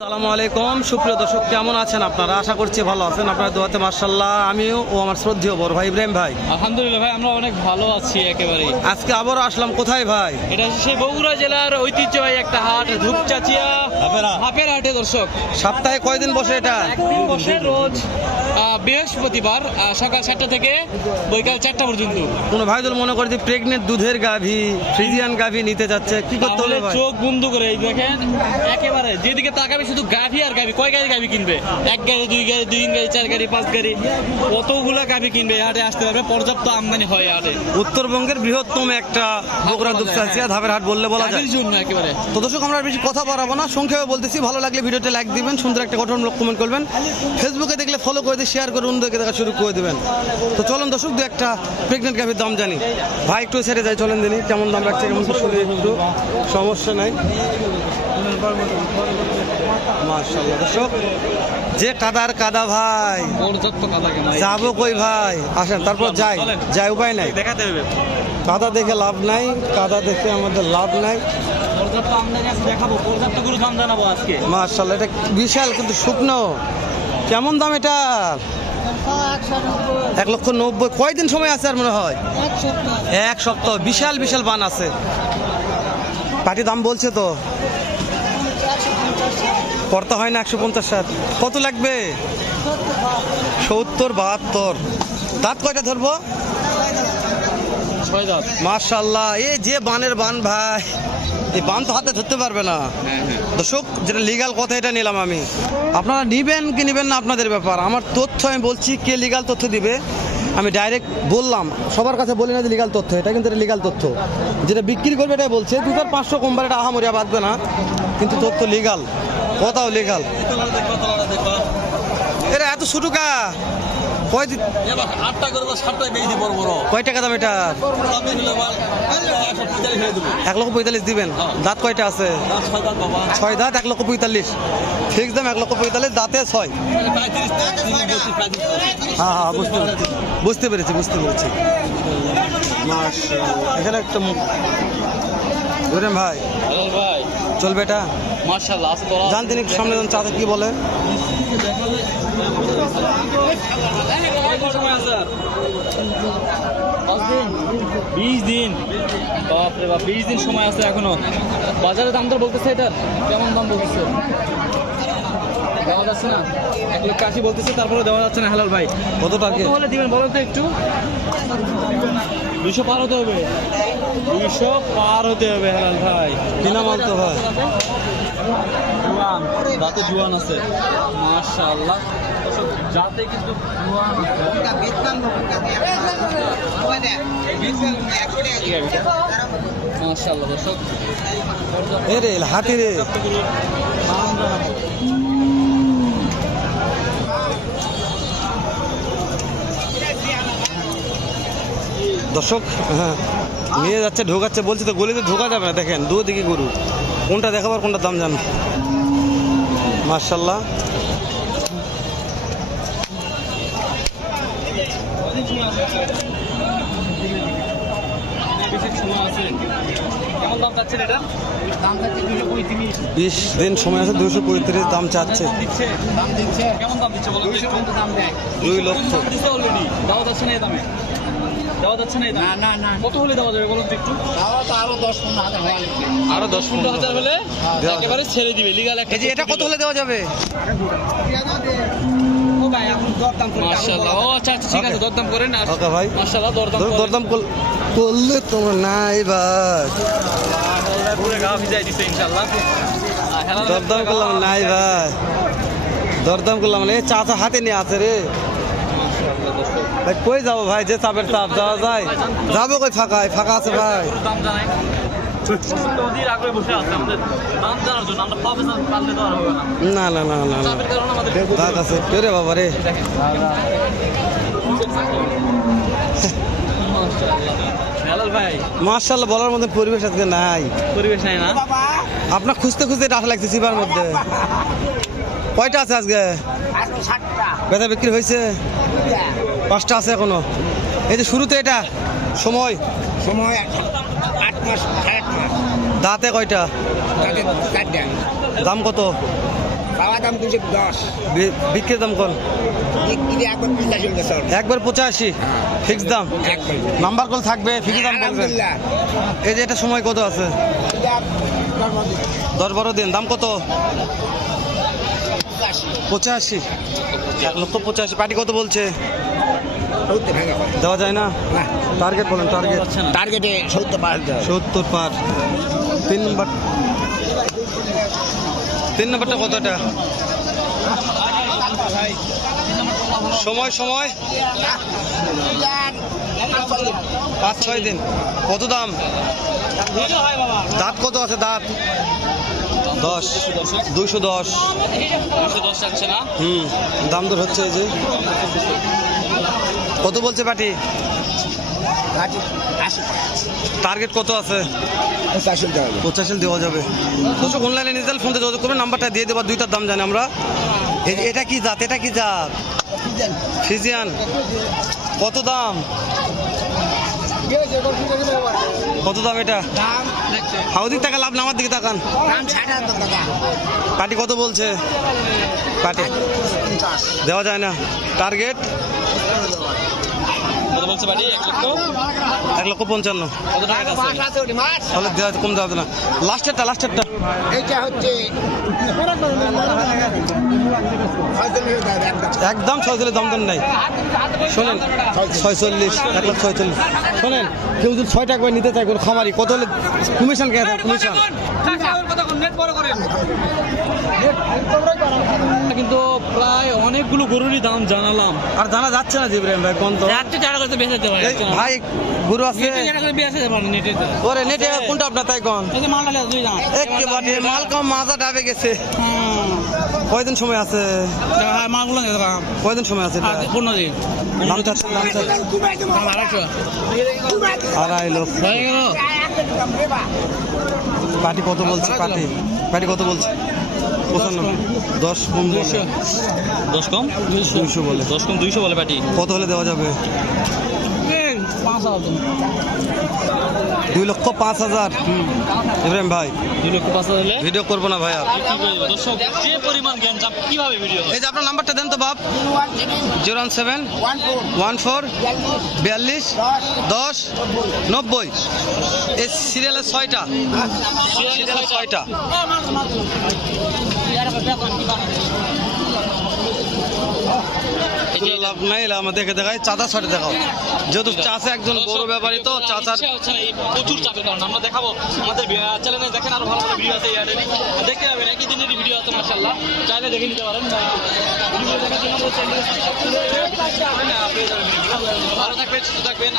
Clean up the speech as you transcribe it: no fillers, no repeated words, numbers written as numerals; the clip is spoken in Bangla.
আসসালামু আলাইকুম সুপ্রিয় দর্শক, কেমন আছেন আপনারা? আশা করছি ভালো আছেন। আপনার দোয়াতে মাশাআল্লাহ আমিও ও আমার শ্রদ্ধেয় বড় ভাই ইব্রাহিম ভাই আলহামদুলিল্লাহ ভাই, আমরা অনেক ভালো আছি একেবারে। আজকে আবারও আসলাম কোথায় ভাই? এটা হচ্ছে সেই বগুড়া জেলার ঐতিহ্যবাহী একটা হাট, ধূপচাচিয়া হাপের হাটে। দর্শক, সপ্তাহে কয়দিন বসে এটা? একদিন বসে রোজ বৃহস্পতিবার সকাল 7টা থেকে বৈকাল 4টা পর্যন্ত। কোনো ভাই যদি মনে করে যে প্রেগনেন্ট দুধের গাভী, ফ্রিজিয়ান গাভী নিতে যাচ্ছে, কি করতে হবে ভাই? চোখ বন্ধ করে এই দেখেন, একেবারে যেদিকে তাকাবে শুধু গাভী আর গাভী। কয় গাড়ি গাভী কিনবে? এক গাড়ি, দুই গাড়ি, 3 গাড়ি, 4 গাড়ি, 5 গাড়ি, কতগুলা গাভী কিনবে? এই হাটে আসতে পারবে, পর্যাপ্ত আমদানি হয় এই হাটে। উত্তরবঙ্গের বৃহত্তম একটা বগুড়া ধূপচাচিয়া ধাপের হাট বললে বলা যায়। গাভীর জন্য একেবারে। তো দর্শক, আমরা আর বেশি কথা বাড়াবো না, সংক্ষেপে বলতেছি। ভালো লাগলে ভিডিওতে লাইক দিবেন, সুন্দর একটা গঠনমূলক কমেন্ট করবেন, ফেসবুকে দেখলে ফলো করে দিয়ে শেয়ার করে অন্যদেরকে দেখা শুরু করে দেবেন। তো চলুন দর্শক, দু একটা প্রেগনেন্ট গাভীর দাম জানি। ভাই একটু ছেড়ে যাই, চলেন দিনই কেমন দাম রাখছে, কেমন শুনে একটু সমস্যা নাই। মাশাআল্লাহ দর্শক, যে কাদার কাদা ভাই, পর্যাপ্ত কাদা কেন? যাবো কই ভাই? আসেন তারপর যাই উপায় নাই। দেখাতে হবে, কাদা দেখে লাভ নাই, কাদা দেখে আমাদের লাভ নাই। পর্যাপ্ত আমদানি আছে, দেখাবো। পর্যাপ্ত করে দাম জানাবো আজকে। মাশাআল্লাহ, এটা বিশাল কিন্তু শুকনো। কেমন দাম এটা? 1,90,000। কয়দিন সময় আছে আর মনে হয়? এক সপ্তাহ। বিশাল বিশাল বান আছে। পাটি দাম বলছে তো, করতে হয় না 150-60। কত লাগবে? 70-72। দাঁত কয়টা ধরবো? 6 দাঁত। মাশাআল্লাহ, এই যে বানের বান ভাই, এই বান তো হাতে ধরতে পারবে না। দর্শক, যেটা লিগাল কথা এটা নিলাম আমি। আপনারা নিবেন কি নিবেন না আপনাদের ব্যাপার। আমার তথ্য আমি বলছি, কে লিগাল তথ্য দিবে আমি ডাইরেক্ট বললাম। সবার কাছে বলি না যে লিগাল তথ্য, এটা কিন্তু এটা লিগাল তথ্য। যেটা বিক্রি করবে এটাই বলছে। 2-500 কমবার এটা আহামরিয়া বাঁধবে না, কিন্তু তথ্য লিগাল, কথাও লিগাল। এরা এত ছোটুকা কয় টাকা দাম এটা? 1,45,000 দিবেন। দাঁত কয়টা আছে? 6 দাঁত, 1,45,000 ফিক্স দাম। 1,45,000 দাঁতে 6। হ্যাঁ, বুঝতে পেরেছি। এখানে একটা ধরেন ভাই, ভাই চলবে এটা? মাশাআল্লাহ, আজ তোরা জান তিনি সামনে চাচা কি বলে। সময় আছে আর 5 দিন, 20 দিন। বাপরে বাপ, 20 দিন সময় আছে এখনো। বাজারে দাম দর বলতেছে, এটা কেমন দাম বলতেছে? দেওয়া যাচ্ছে না। 1,80,000 বলতেছে, তারপরে দেওয়া যাচ্ছে না। হেলাল ভাই, কত টাকা হলে দিবেন বলেন তো একটু? 200 পার হতে হবে। 200 পার হতে হবে হেলাল ভাই। কিনা মাল তো ভাই, জুয়ান, দাঁতে জুয়ান আছে। মাশাআল্লাহ, যাতে কিন্তু জুয়ান আছে। মাশাআল্লাহ দর্শক, এ রে হাতি রে। দর্শক, হ্যাঁ, নিয়ে যাচ্ছে, ঢোকাচ্ছে, বলছে তো গলিতে ঢোকা যাবে না। দেখেন দুদিকে গরু, কোনটা দেখাবার কোনটা দাম জান। মাশাআল্লাহ, কেমন দাম চাচ্ছেন এটা? দাম চাচ্ছে 235। 20 দিন সময় আছে, 235 দাম চাচ্ছে। দাম দিচ্ছে কেমন দাম দিচ্ছে বলো? 200 পর্যন্ত দাম দেয়। 2 লক্ষ দিচ্ছে অলরেডি। দেওয়া যাচ্ছে না এই দামে? দেওয়া যাচ্ছে না এই দামে? না। কত হলে দেওয়া যাবে বলুন তো একটু? দেওয়া তো আরো 10-15 হাজার হয়। আরো 10-15 হাজার হলে একেবারে ছেড়ে দিবে। লিগ্যাল একটা। এই যে এটা কত হলে দেওয়া যাবে? মাশাআল্লাহ। ও আচ্ছা, ঠিক আছে, দরদাম করেন। আর ওকে ভাই, মাশাআল্লাহ, দরদাম করলে তোমার নাই ভাই। পুরো গা ভিজাই দিছে ইনশাআল্লাহ। দরদাম করলাম নাই ভাই, দরদাম করলাম না। চাচা হাতে নিয়ে আছে রে ভাই। কই যাবো ভাই? যে চাপের চাপ যাওয়া যায়, যাবো কই? ফাঁকা আছে ভাই। দাম জানাই। নদীর আগে বসে আছে আমাদের দাম জানার জন্য। আমরা প্রফেশনাল পারলে তো আর হবে না। না চাপের কারণে আমাদের দাঁত আছে রে বাবা রে। হেলাল ভাই, মাশাআল্লাহ, বলার মধ্যে পরিবেশ আজকে নাই। পরিবেশ নাই না? আপনার খুঁজতে এটা আসা লাগছে সিবার মধ্যে। কয়টা আছে আজকে? বেচা বিক্রি হয়েছে? 5টা আছে এখনো। এই যে শুরুতে এটা সময় 8 মাস 8 মাস। দাঁতে কয়টা? তাতে 4টা। দাম কত? দাম 210 বিক্রির দাম কোন বিক্রি একবার 85 বছর একবার 85 ফিক্স দাম একবার নাম্বার কল থাকবে ফিক্স দাম বলবেন আলহামদুলিল্লাহ এই যে এটা সময় কত আছে 10-12 দিন দাম কত 85 1,85,000 পার্টি কত বলছে দেওয়া যায় না টার্গেট বলেন টার্গেট টার্গেটে 70 পার 70 পার 3 নাম্বারটা কতটা সময় 5-6 দিন কত দাম দাঁত কত আছে দাঁত 10 210 210 যাচ্ছে না দাম দর হচ্ছে এই যে কত বলছে পাটি টার্গেট কত আছে 85 দেওয়া যাবে দর্শক অনলাইনে নিজের ফোন থেকে যোগাযোগ করবেন নাম্বারটা দিয়ে দেবো দুইটার দাম জানি আমরা এটা কি জাত ফিজিয়ান কত দাম এটা হাউদিক টাকা লাভ না আমার দিকে তাকান পাটি কত বলছে পাটি দেওয়া যায় না টার্গেট কত বলছে বাড়ি 1,55,000 কত টাকা আছে তাহলে দেওয়া কম দেওয়া যাবে না লাস্টেরটা এইটা হচ্ছে একদম 46 দাম দেন নাই শোনেন 46 1,46,000 শোনেন কেউ যদি 6 টাকা করে নিতে চায় কোনো খামারি কত হলে কমিশন কে দেয় কমিশন কিন্তু প্রায় অনেকগুলো গরুরই দাম জানালাম আর জানা যাচ্ছে না জিব্রাহিম ভাই কোন তো এই ভাই গুরু আছে ওরে নেটে কোনটা আপনার তাই কোন একেবারে মাল কম মাজা ডাবে গেছে কয়দিন সময় আছে কয়দিন সময় আছে এটা? দাম চাচ্ছে আড়াই লক্ষ পাটি কত বলছে পাটি কত বলছে 95 10 কম 10 কম 200 বলে 10 কম 200 বলে পাটি কত হলে দেওয়া যাবে 2,05,000 ইব্রাহিম ভাই 2,05,000 হলে ভিডিও করবো না ভাইয়া দর্শক যে পরিমাণ জ্ঞান কিভাবে ভিডিও এই যে আপনার নাম্বারটা দেন তো বাপ 017 14 42 10 90 এই সিরিয়ালের 6টা লাভ নাই আমার দেখে দেখায় চাঁদা ছটে দেখাও যেহেতু চাষে একজন বড় ব্যাপারী তো চাচার প্রচুর চাপের কারণ আমরা দেখাবো আমাদের চ্যানেলে দেখেন আরো ভালো ভালো ভিডিও আছে ইয়ারলি দেখতে পাবেন একই দিনেরই ভিডিও আছে মাশাআল্লাহ চাইলে দেখে নিতে পারেন ভিডিও দেখার জন্য ভালো থাকবেন সুস্থ থাকবেন